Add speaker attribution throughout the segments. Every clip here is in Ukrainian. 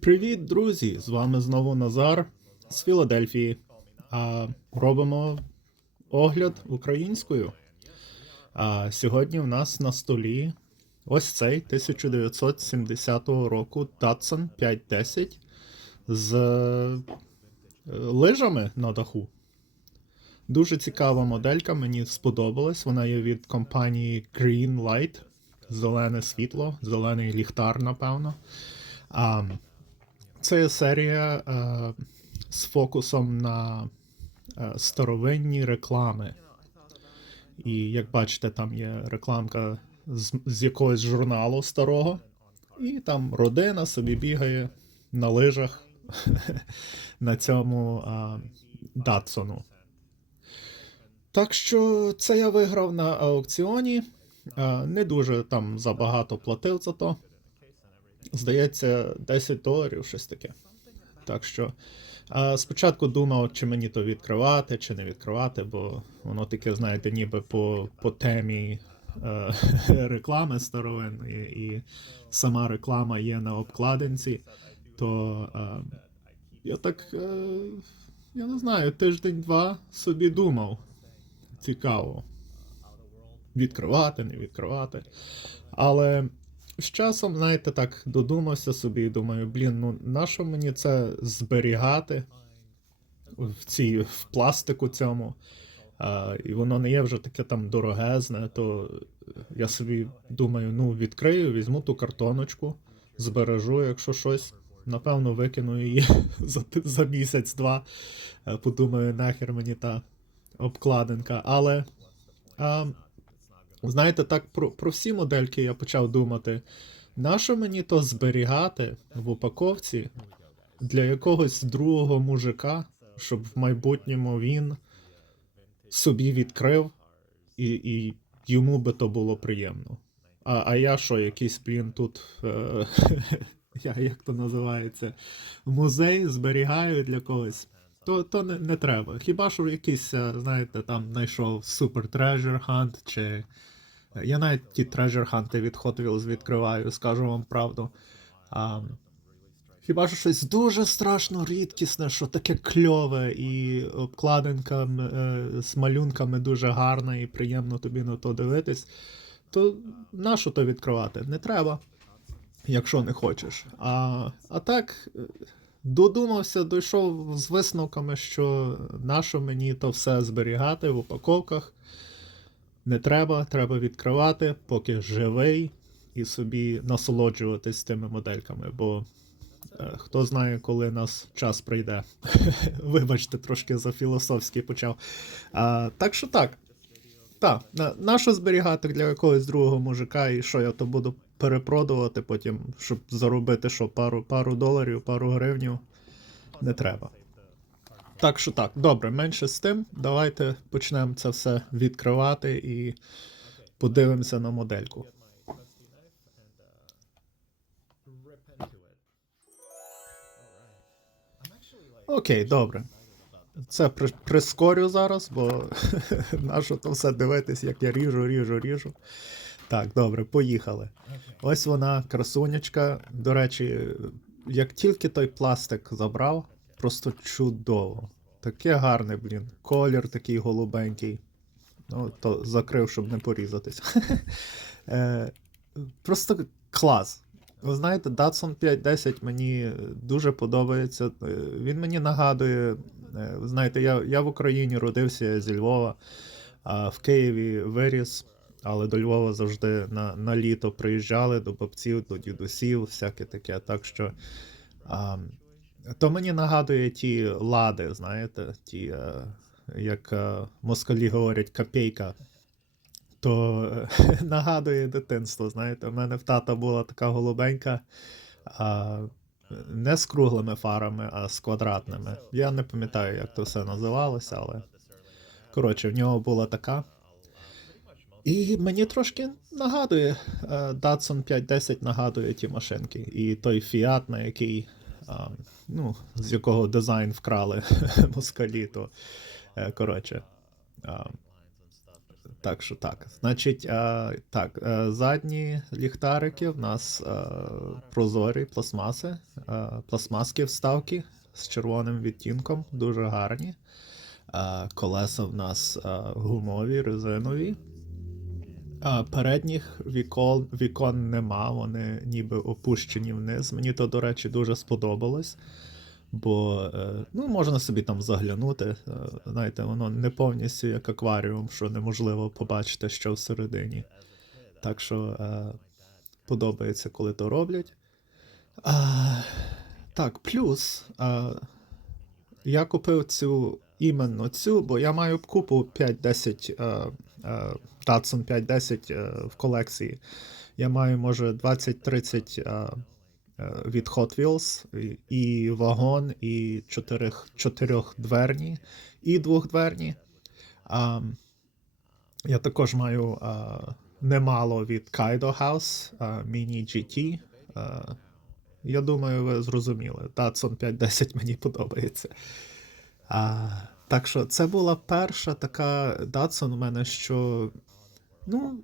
Speaker 1: Привіт, друзі! З вами знову Назар з Філадельфії. А, робимо огляд українською. А, сьогодні в нас на столі ось цей 1970 року Datsun 510 з е, лижами на даху. Дуже цікава моделька, мені сподобалась. Вона є від компанії Green Light. Зелене світло, зелений ліхтар, напевно. А, це серія е, з фокусом на е, старовинні реклами. І як бачите, там є рекламка з, з якогось журналу старого, і там родина собі бігає на лижах на цьому е, Датсону. Так що це я виграв на аукціоні. Е, Не дуже там забагато платив за то. Здається, 10 доларів, щось таке. Так що спочатку думав, чи мені то відкривати, чи не відкривати, бо воно таке, знаєте, ніби по, по темі е, реклами старовинної, і сама реклама є на обкладинці, то е, я так, е, я не знаю, тиждень-два собі думав. Цікаво. Відкривати, не відкривати. Але з часом, знаєте, так додумався собі і думаю, блін, ну нащо мені це зберігати в цій в пластику цьому? А, і воно не є вже таке там дорогезне, то я собі думаю, ну відкрию, візьму ту картоночку, збережу, якщо щось. Напевно, викину її за, за місяць-два. Е, Подумаю, нахер мені та обкладинка. Але а, Знаєте, так про, про всі модельки я почав думати, нащо мені то зберігати в упаковці для якогось другого мужика, щоб в майбутньому він собі відкрив і, і йому би то було приємно. А, а я що, якийсь, блін, тут. Е, як то називається? Музей зберігаю для когось. То, то не, не треба. Хіба що якийсь, е, знаєте, там знайшов Super Treasure Hunt чи. Я навіть ті Treasure Hunt від Hot Wheels відкриваю, скажу вам правду. А, хіба що щось дуже страшно рідкісне, що таке кльове, і обкладинка е, з малюнками дуже гарна і приємно тобі на то дивитись, то нащо то відкривати? Не треба, якщо не хочеш. А, а так, додумався, дійшов з висновками, що нащо мені то все зберігати в упаковках. Не треба, треба відкривати, поки живий, і собі насолоджуватись тими модельками, бо е, хто знає, коли нас час прийде. Вибачте, трошки за філософський почав. А, так що так. На, на що зберігати для якогось другого мужика, і що я то буду перепродувати потім, щоб заробити що, пару, пару доларів, пару гривнів. Не треба. Так що так, добре, менше з тим. Давайте почнемо це все відкривати і подивимося на модельку. Окей, добре. Це при- прискорю зараз, бо нащо то все дивитись, як я ріжу, ріжу, ріжу. Так, добре, поїхали. Ось вона, красунечка. До речі, як тільки той пластик забрав, просто чудово. Таке гарне, блін. Колір такий голубенький. Ну, то закрив, щоб не порізатись. Е, Просто клас. Ви знаєте, Datsun 510 мені дуже подобається. Е, Він мені нагадує, е, ви знаєте, я, я в Україні родився я зі Львова, а в Києві виріс, але до Львова завжди на, на літо приїжджали до бабців, до дідусів, всяке таке. Так що. А, то мені нагадує ті лади, знаєте, ті, е, як е, москалі говорять, копійка. То е, нагадує дитинство, знаєте. У мене в тата була така голубенька, а, не з круглими фарами, а з квадратними. Я не пам'ятаю, як то все називалося, але. Коротше, в нього була така. І мені трошки нагадує, Datsun 510 нагадує ті машинки. І той Fiat, на який, а, ну, з якого дизайн вкрали москалі, то е, коротше. а, Так що так. Значить, е, так, е, задні ліхтарики в нас е, прозорі пластмаси, е, пластмаски вставки з червоним відтінком, дуже гарні. Е, колеса в нас е, гумові, резинові. А передніх вікон, вікон нема, вони ніби опущені вниз. Мені то, до речі, дуже сподобалось. Бо е, ну, можна собі там заглянути. е, Знаєте, воно не повністю як акваріум, що неможливо побачити, що всередині. Так що е, подобається, коли то роблять. Так, плюс я купив цю іменно цю, бо я маю купу 5-10 е, е, Datsun 510 е, в колекції. Я маю, може, 20-30 е, е, від Hot Wheels, і, вагон, і чотирих, чотирьохдверні, і двохдверні. А, я також маю немало від Kaido House, Mini GT. Я думаю, ви зрозуміли. Datsun 510 мені подобається. А, так що це була перша така Datsun у мене, що. Ну,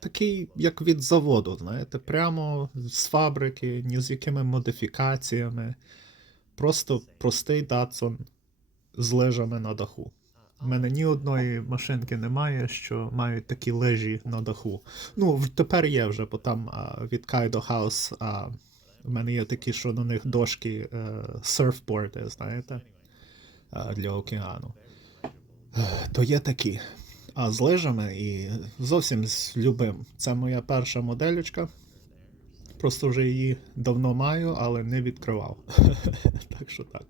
Speaker 1: такий, як від заводу, знаєте, прямо з фабрики, ні з якими модифікаціями. Просто простий Datsun з лежами на даху. У мене ні одної машинки немає, що мають такі лежі на даху. Ну, тепер є вже, бо там а, від Kaido House а, в мене є такі, що на них дошки серфборди, знаєте, для океану. То є такі. А з лижами і зовсім з любим. Це моя перша модельочка. Просто вже її давно маю, але не відкривав. так що так.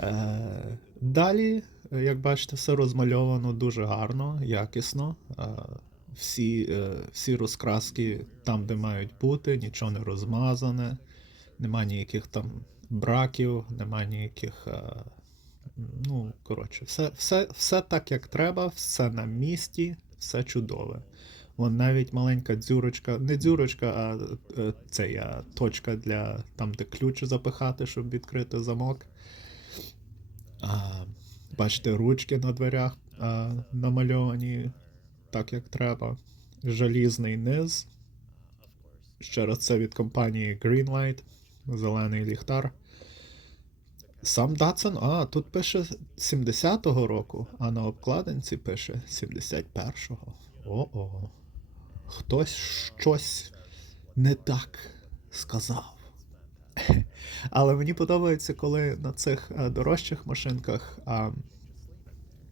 Speaker 1: Е, далі, як бачите, все розмальовано дуже гарно, якісно. Е, всі, е, всі розкраски там, де мають бути, нічого не розмазане, нема ніяких там браків, нема ніяких. Е, ну, коротше, все, все, все так, як треба, все на місці, все чудове. Вон навіть маленька дзюрочка, не дзюрочка, а е, це а, точка для там, де ключ запихати, щоб відкрити замок. А, бачите, ручки на дверях а, намальовані так, як треба. Желізний низ. Ще раз це від компанії Greenlight, зелений ліхтар. Сам Datsun, а, тут пише 70-го року, а на обкладинці пише 71-го. О-о. Хтось щось не так сказав. Але мені подобається, коли на цих е, дорожчих машинках а,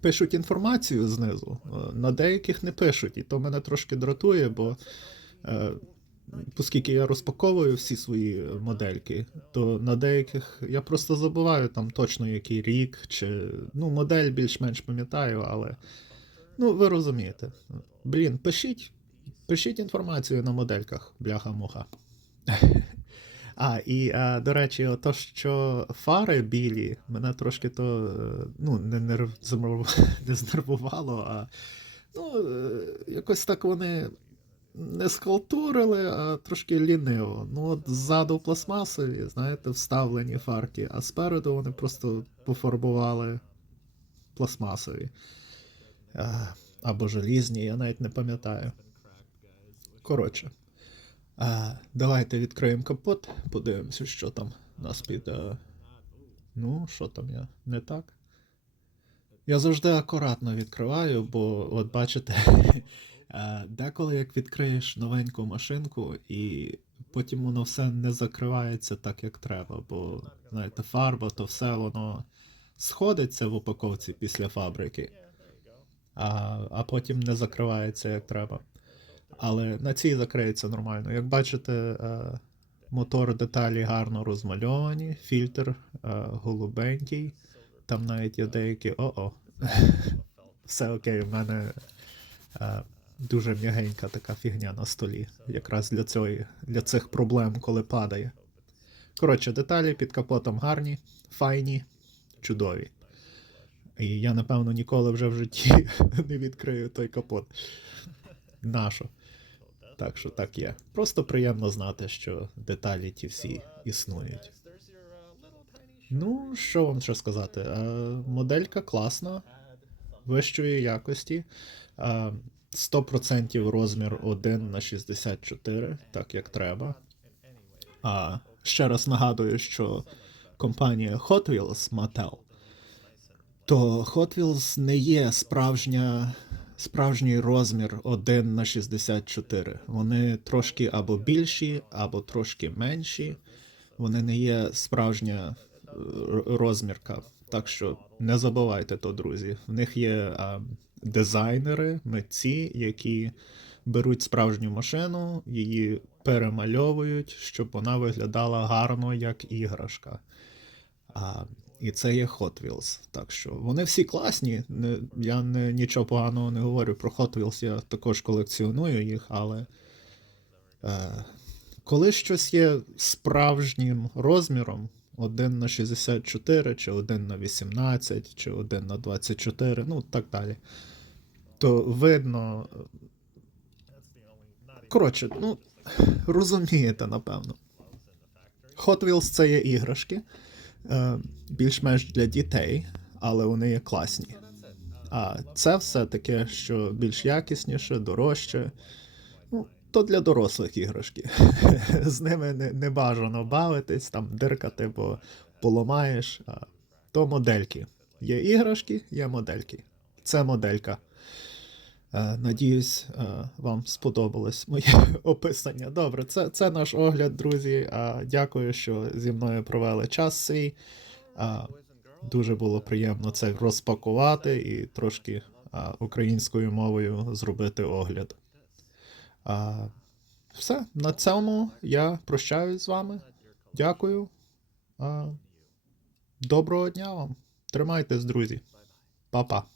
Speaker 1: пишуть інформацію знизу. Е, На деяких не пишуть, і то мене трошки дратує, бо е, оскільки я розпаковую всі свої модельки, то на деяких я просто забуваю там точно який рік, чи ну, модель більш-менш пам'ятаю, але ну, ви розумієте. Блін, пишіть, пишіть інформацію на модельках, бляха-муха. А, і а, до речі, то, що фари білі, мене трошки то ну, не, нерв... не знервувало, а ну, е, якось так вони не схалтурили, а трошки ліниво. Ну, от ззаду пластмасові, знаєте, вставлені фарки, а спереду вони просто пофарбували пластмасові. Або желізні, я навіть не пам'ятаю. Коротше. Давайте відкриємо капот, подивимося, що там нас під. е, Ну, що там я не так? Я завжди акуратно відкриваю, бо, от бачите, деколи як відкриєш новеньку машинку, і потім воно все не закривається так, як треба, бо, знаєте, фарба, то все воно сходиться в упаковці після фабрики, а, а потім не закривається як треба. Але на цій закриється нормально. Як бачите, е, мотор деталі гарно розмальовані, фільтр е, голубенький. Там навіть є деякі. О-о. Все окей, у мене е, дуже м'ягенька така фігня на столі. Якраз для, цієї, для цих проблем, коли падає. Коротше, деталі під капотом гарні, файні, чудові. І я, напевно, ніколи вже в житті не відкрию той капот. Нащо? Так що так є. Просто приємно знати, що деталі ті всі існують. Ну, що вам ще сказати? Е, моделька класна. вищої якості. А, 100% розмір 1 на 64, так як треба. А, ще раз нагадую, що компанія Hot Wheels Mattel, то Hot Wheels не є справжня, справжній розмір 1 на 64. Вони трошки або більші, або трошки менші. Вони не є справжня е, розмірка. Так що не забувайте то, друзі. В них є а, дизайнери, митці, які беруть справжню машину, її перемальовують, щоб вона виглядала гарно як іграшка. А, і це є Hot Wheels. Так що вони всі класні. Не, я не, нічого поганого не говорю про Hot Wheels, я також колекціоную їх, але е, коли щось є справжнім розміром, 1 на 64, чи 1 на 18, чи 1 на 24, ну так далі, то видно. Коротше, ну, розумієте, напевно. Hot Wheels це є іграшки, е, більш-менш для дітей, але вони є класні. А це все таке, що більш якісніше, дорожче. Ну, то для дорослих іграшки. З ними не, не бажано бавитись, там диркати, бо поламаєш. А, то модельки. Є іграшки, є модельки. Це моделька. Е, Надіюсь, е, вам сподобалось моє описання. Добре, це, це наш огляд, друзі. Е, Дякую, що зі мною провели час свій. Е, Дуже було приємно це розпакувати і трошки е, українською мовою зробити огляд. А, все, на цьому я прощаюсь з вами. Дякую. А, доброго дня вам. Тримайтесь, друзі. Па-па.